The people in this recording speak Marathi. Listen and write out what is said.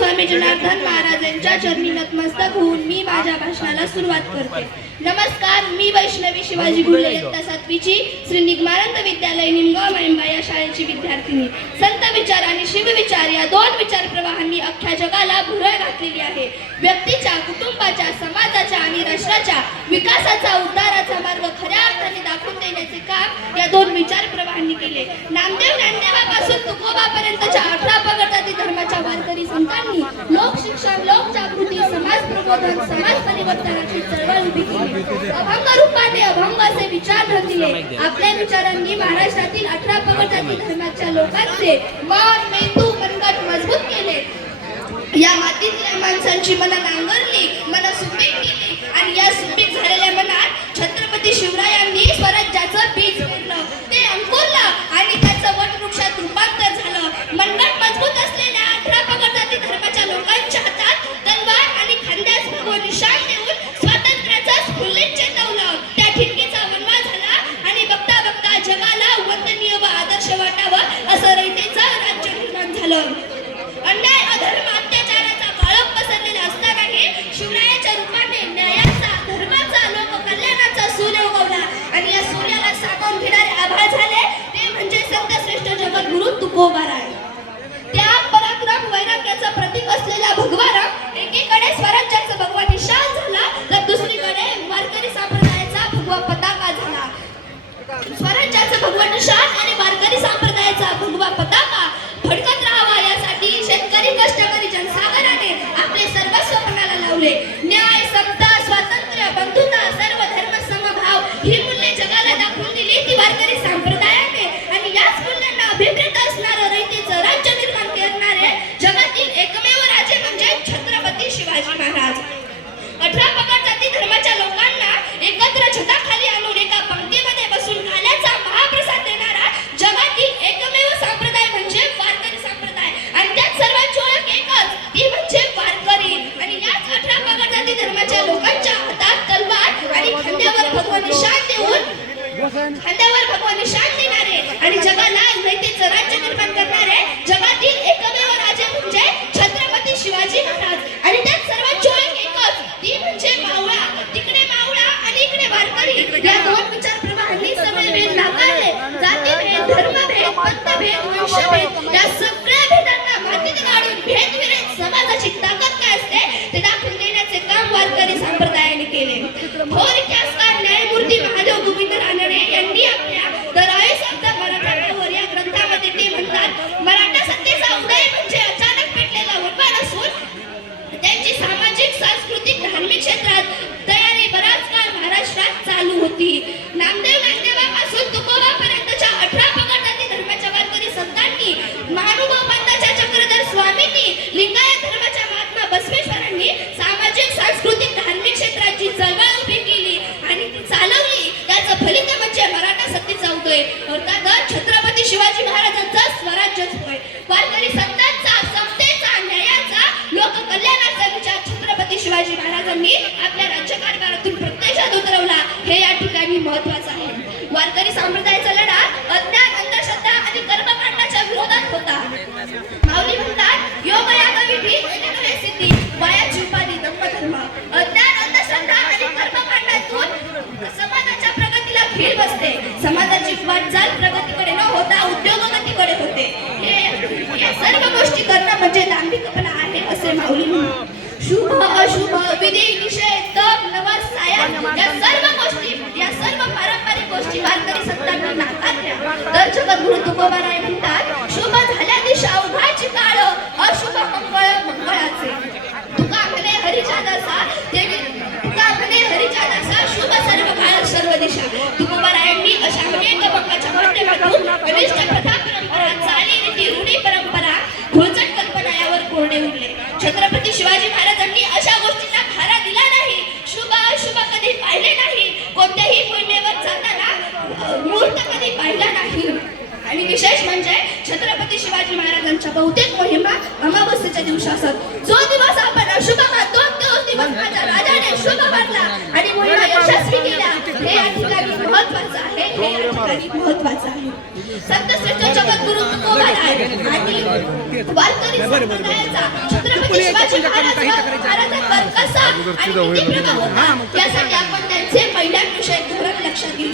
स्वामी जनार्दन महाराज यांच्या चरणी नतमस्तक होऊन मी माझ्या भाषणाला सुरुवात करते. नमस्कार मी वैष्णवी शिवाजी घुले इयत्ता सातवीची श्री निगमानंद विद्यालय निमगाव महिंबा या शाळेची विद्यार्थिनी. संत विचार आणि शिवविचार या दोन विचार प्रवाहांनी अख्ख्या जगाला भुरळ घातलेली आहे. व्यक्तीच्या कुटुंबाच्या समाजाच्या आणि राष्ट्राच्या विकासाचा उद्धाराचा मार्ग खऱ्या अर्थाने दाखवून देण्याचे काम या दोन विचार प्रवाहांनी केले. नामदेव ज्ञानदेवापासून तुकोबापर्यंतच्या अठरा पगडजाती धर्माच्या वारकरी संतांनी लोकशिक्षण लोकजागृती समाज प्रबोधन समाज परिवर्तनाची चळवळ उभी केली. अभंग रूपाने अभंग असे विचार दिले आपल्या विचारांनी महाराष्ट्रातील अठरा पगडजाती धर्माच्या लोकांचे मन मेंदू मनगट मजबूत केले. या मातीतल्या माणसांची मन नांगरली उभा त्या पराक्रम वैराग्याचं प्रतीक असलेल्या भगवारा एकीकडे स्वराज्याचं भगवान निशाण खांद्यावर भगवान निशाण देणारे आणि जगाला नैतिकचं राज्य निर्माण करणारे जगातील एकमेव राजे म्हणजे छत्रपती शिवाजी महाराज. आणि त्यात सर्वांची ओळख एकच ती म्हणजे मावळा. तिकडे मावळा आणि इकडे वारकरी. या दोन विचार प्रवाहांनी सगळे भेद नाकारले पंथ भेद वंश भेद. या सगळ्या होती नामदेव नामदेवापासून तुकोबापर्यंतच्या अठरा पगड धर्माच्या वारकरी संतांनी महानुभाव पंथाच्या चक्रधर स्वामींनी लिंगायत धर्माच्या महात्मा बसवेश्वरांनी सामाजिक सांस्कृतिक धार्मिक क्षेत्राची चळवळ उभी केली आणि ती चालवली. त्याचं फलित म्हणजे मराठा सत्तेचा उदय. अर्थातच छत्रपती शिवाजी महाराजांचा स्वराज्यच होय वारकरी संतांचा समतेचा न्यायाचा लोककल्याणाचा विचार छत्रपती शिवाजी महाराजांनी आपल्या राज्य प्रत्यक्षात उतरवला हे या ठिकाणी महत्वाचं आहे संप्रदायाचा लढा अज्ञान अंधश्रद्धा आणि कर्मकांडाच्या विरोधात होता. माऊली म्हणतात योग याग विधी नव्हे सिद्धी वयाची उपाधी धर्म अज्ञान अंधश्रद्धा आणि कर्मकांडातून समाजाच्या प्रगतीला खीळ बसते. समाजाची वाटचाल प्रगतीकडे न होता उद्योगगतीकडे होते. हे या सर्व गोष्टी करणं म्हणजे दांभिकपणा आहे असे माऊली म्हणून शुभ अशुभ विधी निषेध तप नवस साया गोष्टी वारकरी संतांनी नाकारल्या तर जगद्गुरु तुकोबाराय म्हणतात शुभ झाल्या दिशा काळ अशुभ मंगळ मंगळाचे. तुका म्हणे दासा तुका म्हणे दासा शुभ सर्व काळ सर्व दिशा. तुकोबारायांनी अशा अनेक माध्यमातून प्रथा परंपरा रूढी परंपरा कल्पना यावर कोरडे उरले. छत्रपती शिवाजी महाराजांनी अशा गोष्टींना खारा दिला नाही. शुभ अशुभ कधी पाहिले नाही. कधी पाहिला नाही. आणि विशेष म्हणजे छत्रपती शिवाजी महाराजांच्या बहुतेक मोहिमा अमावस्येच्या दिवशी असत जो दिवस आपण अशुभ मानतो तो दिवस माझ्या राजाने शुभ मानला आणि मोहिमा यशस्वी केल्या हे या ठिकाणी महत्वाचं आहे हे या ठिकाणी महत्वाचं आहे. संत जगद्गुरु तुकोबाराय आणि वारकरी संप्रदायाचा छत्रपती शिवाजी तुमच्या महाराज काही व तक्रारी महाराजांवर कसा आणि किती प्रभाव हा, मग होता तसं यासाठी